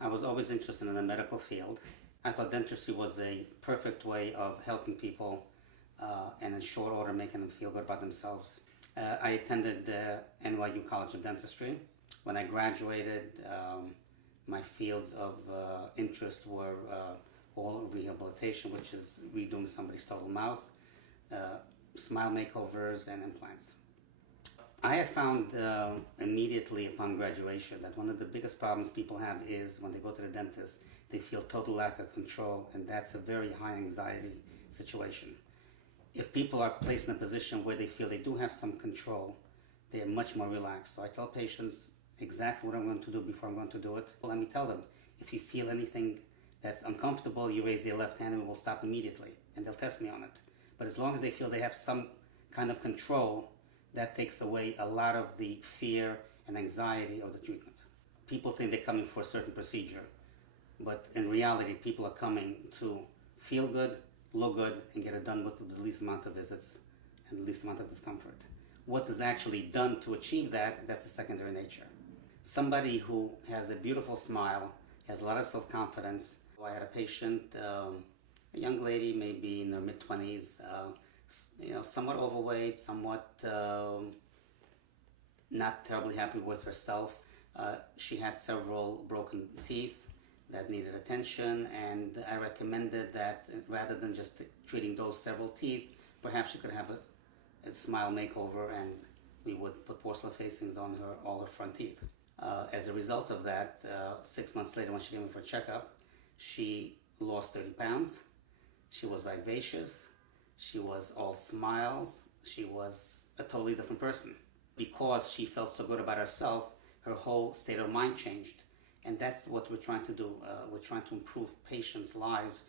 I was always interested in the medical field. I thought dentistry was a perfect way of helping people and in short order making them feel good about themselves. I attended the NYU College of Dentistry. When I graduated, my fields of interest were oral rehabilitation, which is redoing somebody's total mouth, smile makeovers, and implants. I have found immediately upon graduation that one of the biggest problems people have is when they go to the dentist, they feel total lack of control, and that's a very high anxiety situation. If people are placed in a position where they feel they do have some control, they are much more relaxed. So I tell patients exactly what I'm going to do before I'm going to do it. Well, let me tell them, if you feel anything that's uncomfortable, you raise your left hand and we'll stop immediately, and they'll test me on it. But as long as they feel they have some kind of control, that takes away a lot of the fear and anxiety of the treatment. People think they're coming for a certain procedure, but in reality, people are coming to feel good, look good, and get it done with the least amount of visits and the least amount of discomfort. What is actually done to achieve that, that's a secondary nature. Somebody who has a beautiful smile, has a lot of self-confidence. I had a patient, a young lady, maybe in her mid-20s, somewhat overweight, somewhat not terribly happy with herself. She had several broken teeth that needed attention, and I recommended that rather than just treating those several teeth, perhaps she could have a smile makeover, and we would put porcelain facings on all her front teeth. As a result of that, 6 months later when she came in for a checkup, she lost 30 pounds. She was vivacious. She was all smiles. She was a totally different person. Because she felt so good about herself, her whole state of mind changed. And that's what we're trying to do. We're trying to improve patients' lives.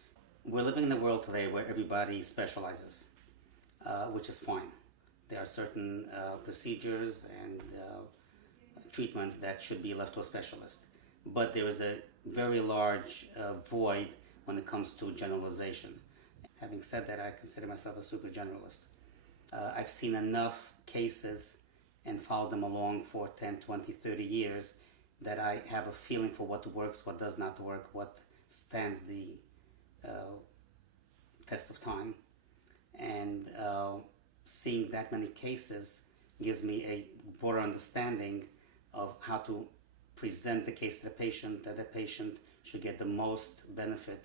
We're living in a world today where everybody specializes, which is fine. There are certain procedures and treatments that should be left to a specialist. But there is a very large void when it comes to generalization. Having said that, I consider myself a super generalist. I've seen enough cases and followed them along for 10, 20, 30 years that I have a feeling for what works, what does not work, what stands the test of time. And seeing that many cases gives me a broader understanding of how to present the case to the patient, that the patient should get the most benefit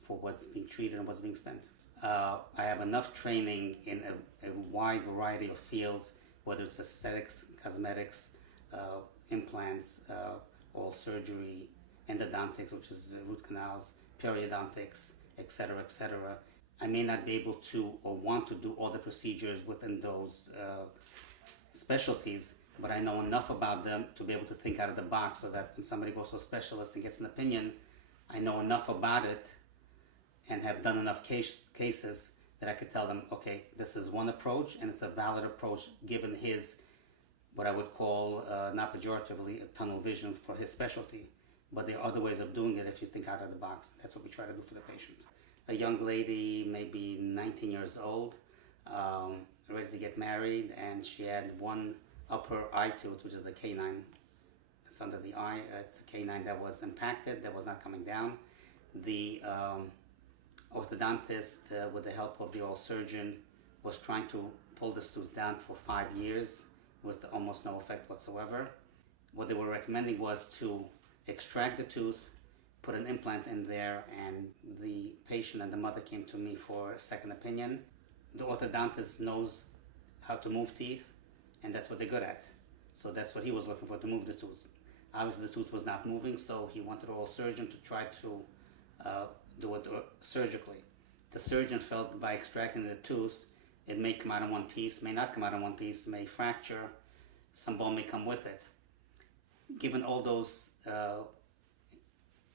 for what's being treated and what's being spent. I have enough training in a wide variety of fields, whether it's aesthetics, cosmetics, implants, oral surgery, endodontics, which is root canals, periodontics, etc., etc. I may not be able to or want to do all the procedures within those specialties, but I know enough about them to be able to think out of the box so that when somebody goes to a specialist and gets an opinion, I know enough about it and have done enough cases that I could tell them, okay, this is one approach and it's a valid approach given his, what I would call, not pejoratively, a tunnel vision for his specialty. But there are other ways of doing it if you think out of the box. That's what we try to do for the patient. A young lady, maybe 19 years old, ready to get married, and she had one upper eye tooth, which is the canine that's under the eye. It's a canine that was impacted, that was not coming down. The orthodontist, with the help of the oral surgeon, was trying to pull this tooth down for 5 years with almost no effect whatsoever. What they were recommending was to extract the tooth, put an implant in there, and the patient and the mother came to me for a second opinion. The orthodontist knows how to move teeth, and that's what they're good at. So that's what he was looking for, to move the tooth. Obviously the tooth was not moving, so he wanted an oral surgeon to try to do it surgically. The surgeon felt by extracting the tooth, it may come out in one piece, may not come out in one piece, may fracture, some bone may come with it. Given all those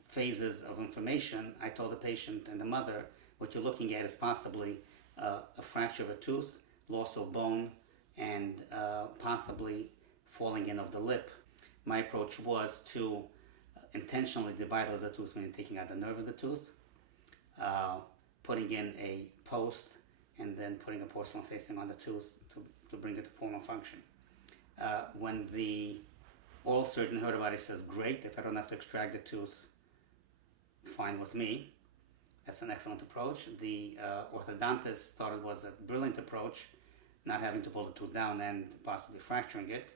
phases of information, I told the patient and the mother, what you're looking at is possibly a fracture of a tooth, loss of bone, and possibly falling in of the lip. My approach was to intentionally devitalize the tooth, meaning taking out the nerve of the tooth, putting in a post, and then putting a porcelain facing on the tooth to bring it to formal function. When the oral surgeon heard about it, he says, great, if I don't have to extract the tooth, fine with me. That's an excellent approach. The orthodontist thought it was a brilliant approach, not having to pull the tooth down and possibly fracturing it.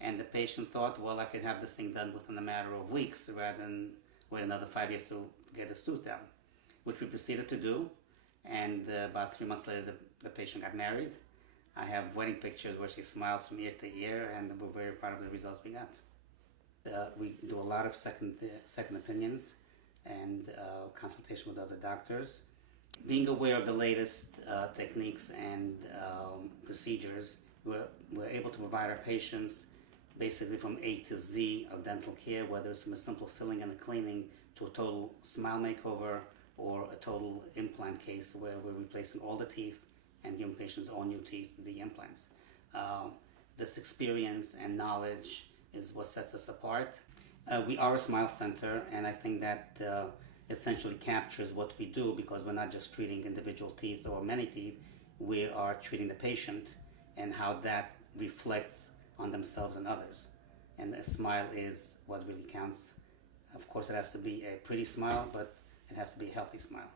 And the patient thought, well, I could have this thing done within a matter of weeks rather than wait another 5 years to get his tooth down, which we proceeded to do. And about 3 months later, the patient got married. I have wedding pictures where she smiles from ear to ear, and we're very proud of the results we got. We do a lot of second opinions and consultation with other doctors. Being aware of the latest techniques and procedures, we're able to provide our patients basically from A to Z of dental care, whether it's from a simple filling and a cleaning to a total smile makeover or a total implant case where we're replacing all the teeth and giving patients all new teeth, the implants. This experience and knowledge is what sets us apart. We are a smile center, and I think that essentially captures what we do, because we're not just treating individual teeth or many teeth, we are treating the patient and how that reflects on themselves and others. And a smile is what really counts. Of course, it has to be a pretty smile, but it has to be a healthy smile.